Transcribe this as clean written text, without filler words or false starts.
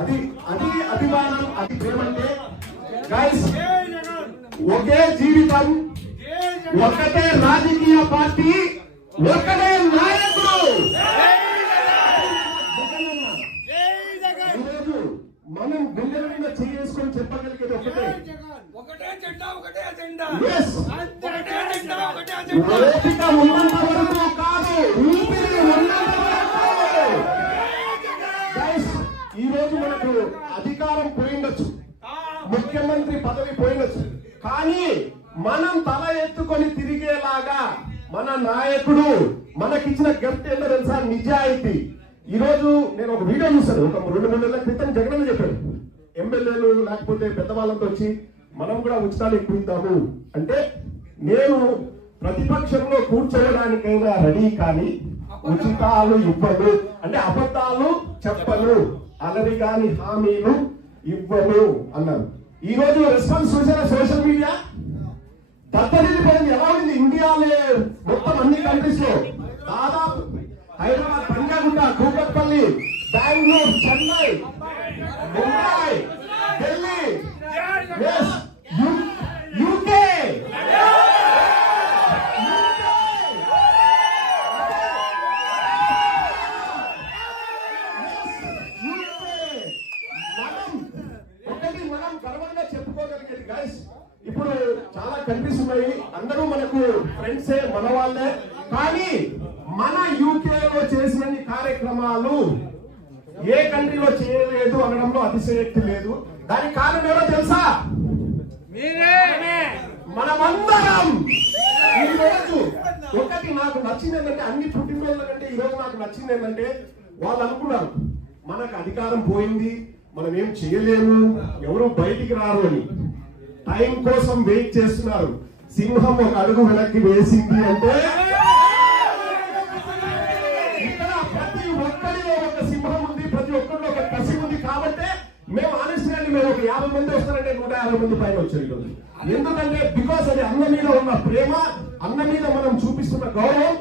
అది అది అభిమానం, అది ప్రేమంటే గైస్. ఒకే జీవితం, ఒకటే రాజకీయ పార్టీ, ఒకటే నాయకుడు. ఈరోజు మనం గుండెల మీద చేసుకొని చెప్పగలిగేది ఒకటే ఓపిక ఉన్నంత వరకు కాదు, ఊపిరి ఉన్నంత వరకు. ఈ రోజు మనకు అధికారం పోయిండొచ్చు, ముఖ్యమంత్రి పదవి పోయిండొచ్చు, కానీ మనం తల ఎత్తుకొని తిరిగేలాగా మన నాయకుడు మనకిచ్చిన గిఫ్ట్ ఏంటో తెలుసా? నిజాయితీ. ఈ రోజు నేను ఒక వీడియో చూస్తాను, ఒక 2-3 నెలల క్రితం జగన్ చెప్పాడు, ఎమ్మెల్యేలు లేకపోతే పెద్దవాళ్ళతో వచ్చి మనం కూడా ఉచితాలు ఎక్కువ అంటే, నేను ప్రతిపక్షంలో కూర్చోవడానికైనా రెడీ, కానీ ఉచితాలు ఇవ్వను అంటే అబద్ధాలు చెప్పను, అలరి కాని హామీలు ఇవ్వను అన్నారు. ఈ రోజు రెస్పాన్స్ చూసారా? సోషల్ మీడియా దత్తరిల్లిపోయింది. ఎలా ఉంది? ఇండియాలో మొత్తం అన్ని కంట్రీస్ లో దాదాపు హైదరాబాద్, పంజాగుట్ట, కూకట్పల్లి, బెంగళూరు, చెన్నై, ముంబై, ఢిల్లీ, యూకే, మనం గర్వంగా చెప్పుకోగలిగేది గైస్. ఇప్పుడు చాలా కంట్రీస్ ఉన్నాయి, అందరూ మనకు ఫ్రెండ్సే, మన వాళ్ళే, కానీ మన యూకేలో చేసిన కార్యక్రమాలు ఏ కంట్రీలో చేయలేదు అనడంలో అతిశయోక్తి లేదు. దానికి కారణం ఎవరో తెలుసా? మనమందరం. ఈ రోజు ఒకటి నాకు నచ్చింది ఏంటంటే, అన్ని పుట్టినరోజుల కంటే ఈ రోజు నాకు నచ్చింది ఏంటంటే, వాళ్ళు అనుకున్నారు మనకు అధికారం పోయింది, మనం ఏం చేయలేము, ఎవరు బయటికి రారు అని. టైం కోసం వెయిట్ చేస్తున్నారు. సింహం ఒక అడుగు వెనక్కి వేసింది అంటే ఇక్కడ ప్రతి ఒక్కరిలో ఒక సింహం ఉంది, ప్రతి ఒక్కరిలో ఒక కసి ఉంది. కాబట్టి మేము ఆనెస్ట్గా మేము ఒక 50 మంది వస్తారంటే 150 మంది పైన వచ్చారు ఈరోజు. ఎందుకంటే బికాస్ అది అన్న మీద ఉన్న ప్రేమ, అన్న మీద మనం చూపిస్తున్న గౌరవం.